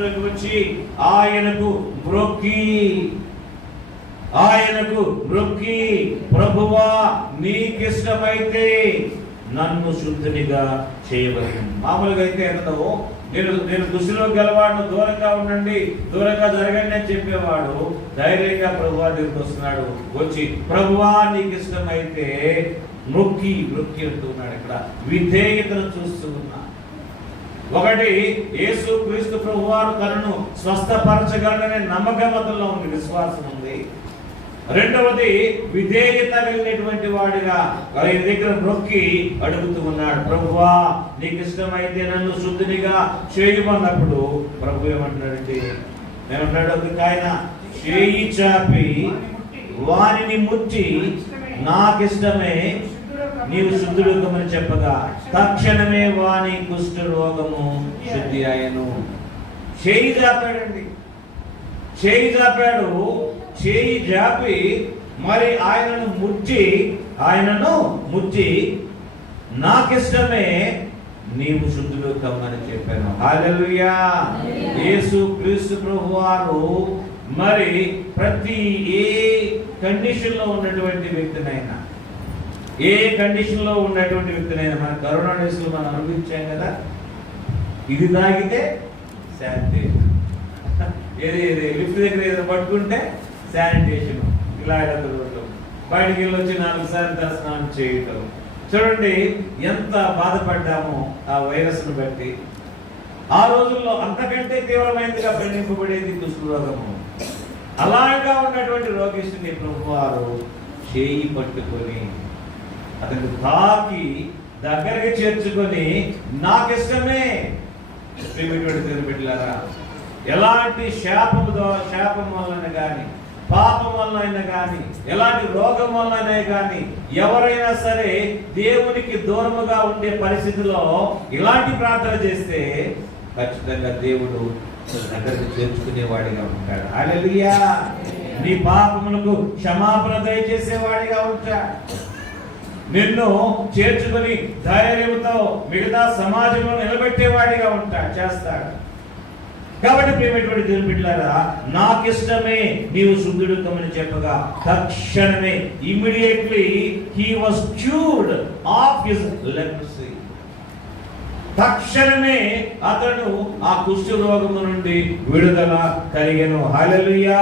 దృష్టిలోకి వచ్చి ఆయనకు మ్రొక్కి ప్రభువా నీకిష్టమైతే నన్ను శుద్ధినిగా చేయవలను. మామూలుగా అయితే ఎంతో నేను దుష్టులో గెలవాడు, దూరంగా ఉండండి, దూరంగా జరగండి అని చెప్పేవాడు ధైర్యంగా ప్రభువా దగ్గరికి వస్తున్నాడు. వచ్చి ప్రభువా నీకు ఇష్టమైతే మొక్కి అంటున్నాడు. ఇక్కడ విధేయతను చూస్తూ ఉన్నా. ఒకటి, యేసు క్రీస్తు ప్రభువారు తనను స్వస్థపరచగలడనే నమ్మకం అతనిలో ఉంది, విశ్వాసం ఉంది. రెండవది, విధేయత కలిగినటువంటి వాడిగా ఆయన దగ్గర మొక్కి అడుగుతూ ఉన్నాడు. ప్రభువా నీకు ఇష్టమైతే నన్ను శుద్ధినిగా చేయమన్నప్పుడు ప్రభు ఏమంటున్నాడంటే, ఆయన చేయి చాపి వారిని ముట్టి నాకిష్టమే నీవు శుద్ధుడు కమని చెప్పగా తక్షణమే వాని కుష్ఠ రోగము శుద్ధి అయ్యను. చేయి చాపాడండి, చేయి జాపి మరి ఆయనను ముట్టి నాకిష్టమే నీవు శుద్ధుడు కమ్మని చెప్పాను. హల్లెలూయా. యేసు క్రీస్తు ప్రభువారు మరి ప్రతి ఏ కండిషన్లో ఉన్నటువంటి వ్యక్తినైనా మన కరోనా డేస్లో మనం అనుభవించాం కదా, ఇది తాగితే శానిటేషన్, ఏది లిఫ్ట్ దగ్గర ఏదో పట్టుకుంటే శానిటేషన్, ఇలా తిరగటం, బయటికి వెళ్ళొచ్చి 4 సార్లు దర్శనం చేయటం. చూడండి ఎంత బాధపడ్డామో ఆ వైరస్ను బట్టి. ఆ రోజుల్లో అంతకంటే తీవ్రమైనదిగా పరిణింపబడేది కుష్ఠరోగము. అలాగా ఉన్నటువంటి రోగిష్ఠుని ప్రభువారు చేయి పట్టుకొని అతను తాకి దగ్గరికి చేర్చుకొని నాకిష్టమే. బిడ్డలారా, ఎలాంటి శాపం వలన కానీ, పాపం వలన కానీ, ఎలాంటి రోగం వలన కానీ ఎవరైనా సరే దేవునికి దూరముగా ఉండే పరిస్థితిలో ఇలాంటి ప్రార్థన చేస్తే ఖచ్చితంగా దేవుడు దగ్గరకు చేర్చుకునేవాడిగా ఉంటాడు. హల్లెలూయా. నీ పాపములకు క్షమాపణ దయచేసేవాడిగా ఉంటాడు. నిన్ను చేర్చుకుని ధైర్యంతో మిగతా సమాజంలో నిలబెట్టేవాడిగా చేస్తాడు. కాబట్టి ప్రియమైనటువంటి దేవుని బిడ్డలారా, నాకిష్టమే నీవు శుద్ధుడు కమ్మని చెప్పగా తక్షణమే immediately he was cured of his leprosy. తక్షణమే అతడు ఆ కుష్ఠ రోగము నుండి విడుదల కలిగెను. హల్లెలూయా.